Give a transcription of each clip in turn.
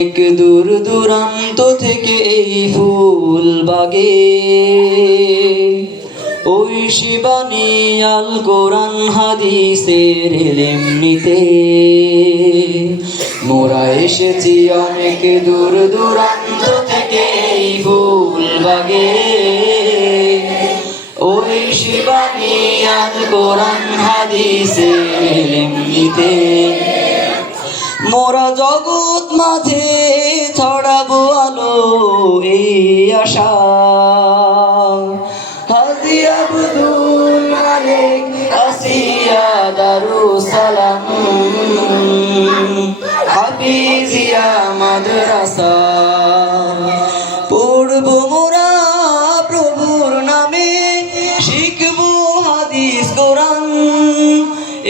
অনেক দূর দূরান্ত থেকে এই ফুল বাগে। ওই শিবানী আল কোরআন হাদিসের এলেম নিতে। মোরা এসেছি অনেক দূর দূরান্ত থেকে এই ফুল বাগে। ওই শিবানী আল কোরআন হাদিসের এলেম নিতে। মোরা জগৎ মাঝে ছড়াবো আলো, এই আশা। হাজি আব্দুল মালিক আসিয়া দারু সালাম হাফিজিয়া মাদ্রাসা। পড়ব মোরা প্রভুর নামে, শিখব হাদিস কোরআন।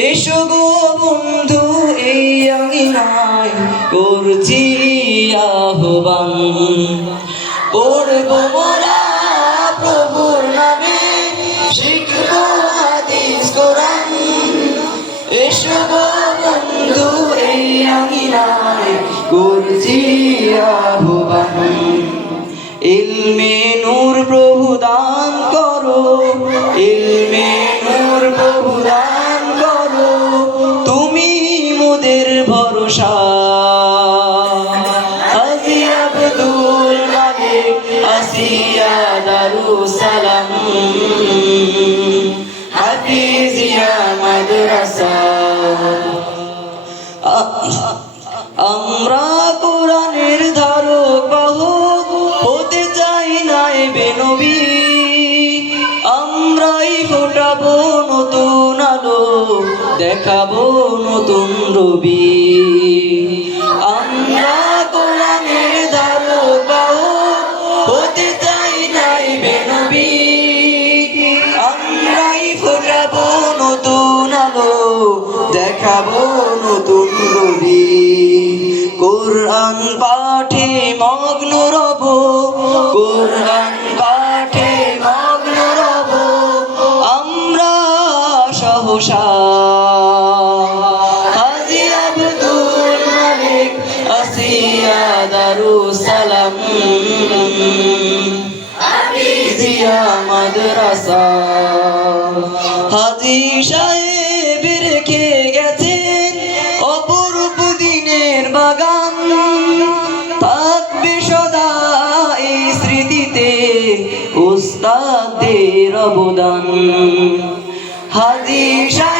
এসো গো বন্ধু করছি আহ্বান। আহ্বান। ইলমে নূর প্রভু দান ভরসা হাজি আব্দুল মালিক আসিয়া দারু সালাম হাফিজিয়া মাদ্রাসা দেখাবো নতুন রবি। আমরা কোরআনের ধারক বাহক হতে চাই নাই বেনবী আমরাই ফোটাবো নতুন আলো, দেখাবো নতুন রবি। কোরআন পাঠে মগ্ন রব, কোরআন মাদ্রাসা হাজি সাহেব রেখে গেছেন অপরূপ দিনের বাগান। থাকবে সদা এই স্মৃতিতে উস্তাদের অবদান। হাজি সাহেব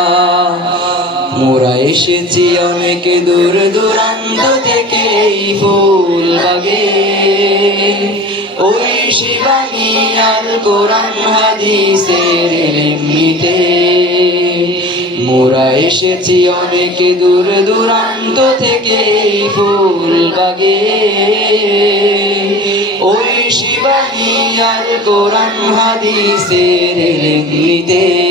এসেছি অনেক দূর দূরান্ত থেকে এই ফুল বাগে। ওই শিবানী আল কোরআন হাদিসের এমনিতে। মোরা এসেছি অনেক দূর দূরান্ত থেকে এই ফুল বাগে। ওই শিবানী আল কোরআন হাদিসের এমনিতে।